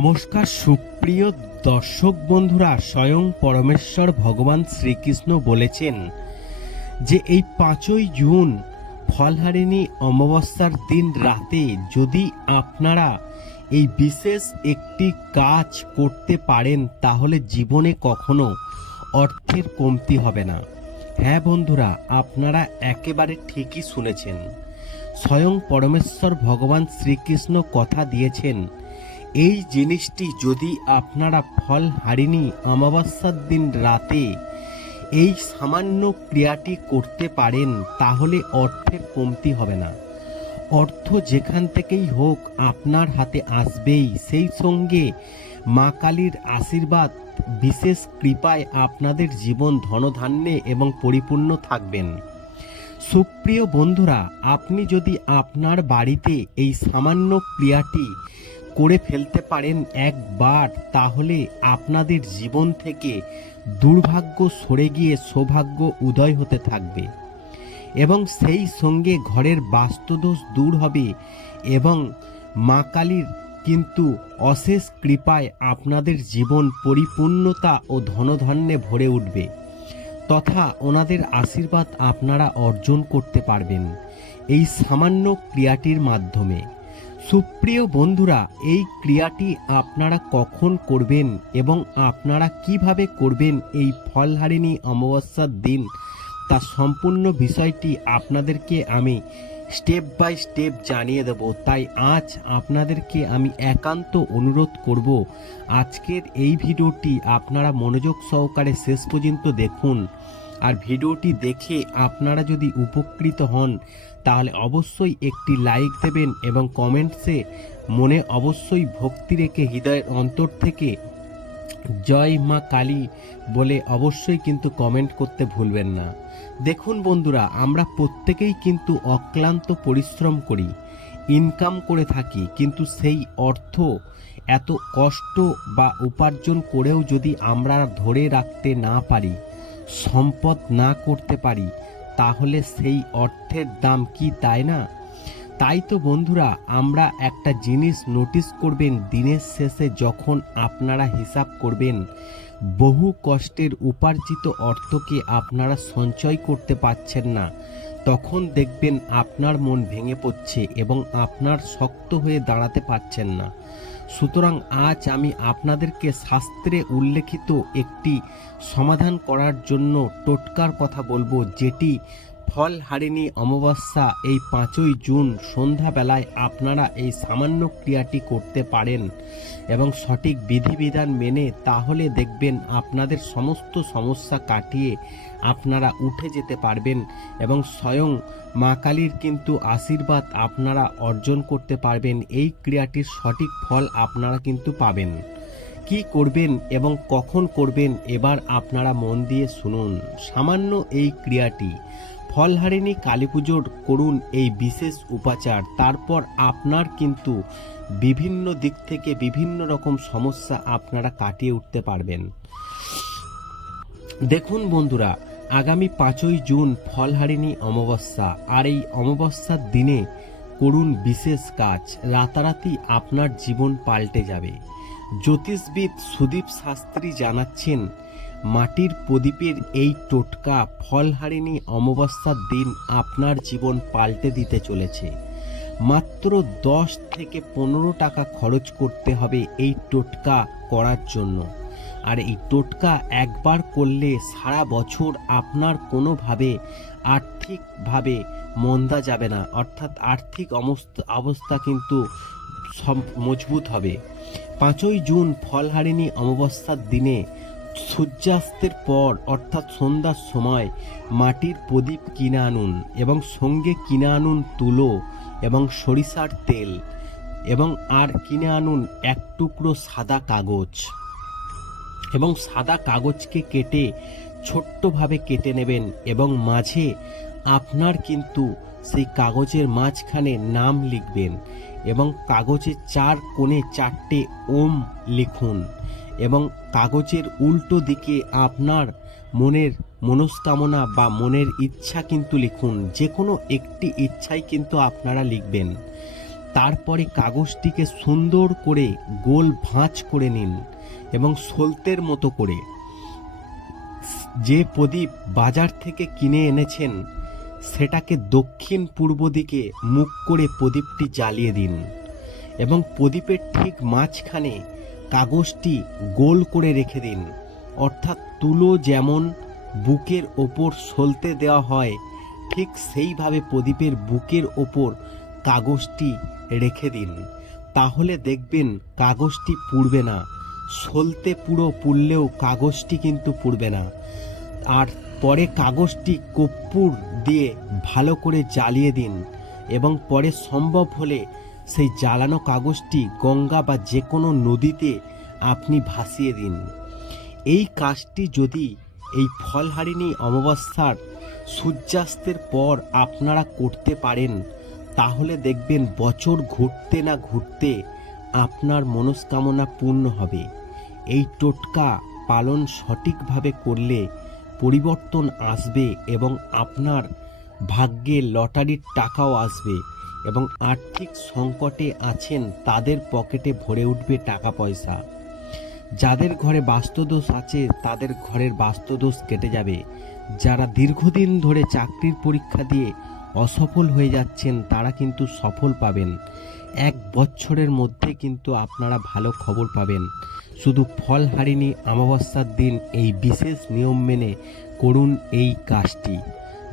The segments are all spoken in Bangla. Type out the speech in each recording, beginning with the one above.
নমস্কার সুপ্রিয় দর্শক বন্ধুরা, স্বয়ং পরমেশ্বর ভগবান শ্রীকৃষ্ণ বলেছেন যে এই পাঁচই জুন ফলহারিণী অমাবস্যার দিন রাতে যদি আপনারা এই বিশেষ একটি কাজ করতে পারেন, তাহলে জীবনে কখনো অর্থের কমতি হবে না। হ্যাঁ বন্ধুরা, আপনারা একেবারে ঠিকই শুনেছেন। স্বয়ং পরমেশ্বর ভগবান শ্রীকৃষ্ণ কথা দিয়েছেন এই জিনিসটি যদি আপনারা ফল হারিনি অমাবস্যার দিন রাতে এই সামান্য ক্রিয়াটি করতে পারেন, তাহলে অর্থের কমতি হবে না। অর্থ যেখান থেকেই হোক আপনার হাতে আসবেই। সেই সঙ্গে মা কালীর আশীর্বাদ, বিশেষ কৃপায় আপনাদের জীবন ধনধান্যে এবং পরিপূর্ণ থাকবেন। সুপ্রিয় বন্ধুরা, আপনি যদি আপনার বাড়িতে এই সামান্য ক্রিয়াটি করে ফেলতে পারেন একবার, তাহলে আপনাদের জীবন থেকে দুর্ভাগ্য সরে গিয়ে সৌভাগ্য উদয় হতে থাকবে। এবং সেই সঙ্গে ঘরের বাস্তুদোষ দূর হবে এবং মা কালীর কিন্তু অশেষ কৃপায় আপনাদের জীবন পরিপূর্ণতা ও ধনধান্যে ভরে উঠবে। তথা ওনাদের আশীর্বাদ আপনারা অর্জন করতে পারবেন। এই সামান্য ক্রিয়াটির মাধ্যমে। সুপ্রিয় বন্ধুরা, এই ক্রিয়াটি আপনারা কখন করবেন এবং আপনারা কীভাবে করবেন এই ফলহারিণী অমাবস্যার দিন, তা সম্পূর্ণ বিষয়টি আপনাদেরকে আমি স্টেপ বাই স্টেপ জানিয়ে দেব। তাই আজ আপনাদেরকে আমি একান্ত অনুরোধ করব, আজকের এই ভিডিওটি আপনারা মনোযোগ সহকারে শেষ পর্যন্ত দেখুন। আর ভিডিওটি দেখে আপনারা যদি উপকৃত হন, তাহলে অবশ্যই একটি লাইক দেবেন এবং কমেন্টসে মনে অবশ্যই ভক্তি রেখে হৃদয়ের অন্তর থেকে জয় মা কালী বলে অবশ্যই কিন্তু কমেন্ট করতে ভুলবেন না। দেখুন বন্ধুরা, আমরা প্রত্যেকেই কিন্তু অক্লান্ত পরিশ্রম করি ইনকাম করে থাকি, কিন্তু সেই অর্থ এত কষ্ট বা উপার্জন করেও যদি আমরা ধরে রাখতে না পারি সম্পদ না করতে পারি, তাহলে সেই অর্থের দাম কি তাই না? তাই তো বন্ধুরা, আমরা একটা জিনিস নোটিস করবেন দিনের শেষে যখন আপনারা হিসাব করবেন। বহু কষ্টের উপার্জিত অর্থকে আপনারা সঞ্চয় করতে পারছেন না। তখন দেখবেন আপনার মন ভেঙে পড়ছে এবং আপনার শক্ত হয়ে দাঁড়াতে পারছেন না। সুতরাং আজ আমি আপনাদেরকে শাস্ত্রে উল্লেখিত একটি সমাধান করার জন্য টোটকার কথা বলব, যেটি ফল হারিণী অমাবস্যা এই পাঁচই জুন সন্ধ্যাবেলায় আপনারা এই সামান্য ক্রিয়াটি করতে পারেন এবং সঠিক বিধিবিধান মেনে তাহলে দেখবেন আপনাদের সমস্ত সমস্যা কাটিয়ে আপনারা উঠে যেতে পারবেন এবং স্বয়ং মা কালীর কিন্তু আশীর্বাদ আপনারা অর্জন করতে পারবেন। এই ক্রিয়াটির সঠিক ফল আপনারা কিন্তু পাবেন। কি করবেন এবং কখন করবেন এবার আপনারা মন দিয়ে শুনুন। সামান্য এই ক্রিয়াটি। ফলহারিণী কালী পুজোর করুন এই বিশেষ উপাচার। তারপর আপনার কিন্তু বিভিন্ন দিক থেকে বিভিন্ন রকম সমস্যা আপনারা কাটিয়ে উঠতে পারবেন। দেখুন বন্ধুরা, আগামী পাঁচই জুন ফলহারিণী অমাবস্যা। আর এই অমাবস্যার দিনে করুন বিশেষ কাজ। রাতারাতি আপনার জীবন পাল্টে যাবে। জ্যোতিষবিদ সুদীপ শাস্ত্রী জানাচ্ছেন, মাটির প্রদীপের এই টোটকা ফলহারিণী অমাবস্যার দিন আপনার জীবন পাল্টে দিতে চলেছে। মাত্র দশ থেকে পনেরো টাকা খরচ করতে হবে এই টোটকা করার জন্য। আর এই টোটকা একবার করলে সারা বছর আপনার কোনোভাবে আর্থিকভাবে মন্দা যাবে না। অর্থাৎ আর্থিক অবস্থা অবস্থা কিন্তু সম- মজবুত হবে। পাঁচই জুন ফলহারিণী অমাবস্যার দিনে সূর্যাস্তের পর, অর্থাৎ সন্ধ্যার সময়, মাটির প্রদীপ কিনে আনুন এবং সঙ্গে কিনে আনুন তুলো এবং সরিষার তেল এবং আর কিনে আনুন এক টুকরো সাদা কাগজ। এবং সাদা কাগজকে কেটে ছোট্টভাবে কেটে নেবেন এবং মাঝে আপনার কিন্তু সেই কাগজের মাঝখানে নাম লিখবেন এবং কাগজের চার কোণে চারটে ওম লিখুন এবং কাগজের উল্টো দিকে আপনার মনের মনস্কামনা বা মনের ইচ্ছা কিন্তু লিখুন যে কোনো একটি ইচ্ছাই কিন্তু আপনারা লিখবেন। তারপরে কাগজটিকে সুন্দর করে গোল ভাঁজ করে নিন এবং সলতের মতো করে। যে প্রদীপ বাজার থেকে কিনে এনেছেন সেটাকে দক্ষিণ পূর্ব দিকে মুখ করে প্রদীপটি জ্বালিয়ে দিন এবং প্রদীপের ঠিক মাঝখানে কাগজটি গোল করে রেখে দিন। অর্থাৎ তুলো যেমন বুকের ওপর সলতে দেওয়া হয়, ঠিক সেইভাবে প্রদীপের বুকের ওপর কাগজটি রেখে দিন। তাহলে দেখবেন কাগজটি পুড়বে না। সলতে পুরো পুড়লেও কাগজটি কিন্তু পুড়বে না। আর পরে কাগজটি কর্পূর দিয়ে ভালো করে জ্বালিয়ে দিন এবং পরে সম্ভব হলে সেই জ্বালানো কাগজটি গঙ্গা বা যে কোনো নদীতে আপনি ভাসিয়ে দিন। এই কাজটি যদি এই ফলহারিণী অমাবস্যার সূর্যাস্তের পর আপনারা করতে পারেন, তাহলে দেখবেন বছর ঘুরতে না ঘুরতে আপনার মনস্কামনা পূর্ণ হবে। এই টোটকা পালন সঠিকভাবে করলে পরিবর্তন আসবে এবং আপনার ভাগ্যে লটারির টাকাও আসবে এবং আর্থিক সংকটে আছেন, তাদের পকেটে ভরে উঠবে টাকা পয়সা যাদের ঘরে বাস্তুদোষ আছে, তাদের ঘরের বাস্তুদোষ কেটে যাবে। যারা দীর্ঘদিন ধরে চাকরির পরীক্ষা দিয়ে অসফল হয়ে যাচ্ছেন, তারা কিন্তু সফল পাবেন। এক বছরের মধ্যে কিন্তু আপনারা ভালো খবর পাবেন। শুধু ফল হারিনি অমাবস্যার দিন এই বিশেষ নিয়ম মেনে করুন এই কাজটি।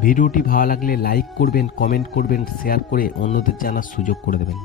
ভিডিওটি ভালো লাগলে লাইক করবেন, কমেন্ট করবেন, শেয়ার করে অন্যদের জানার সুযোগ করে দেবেন।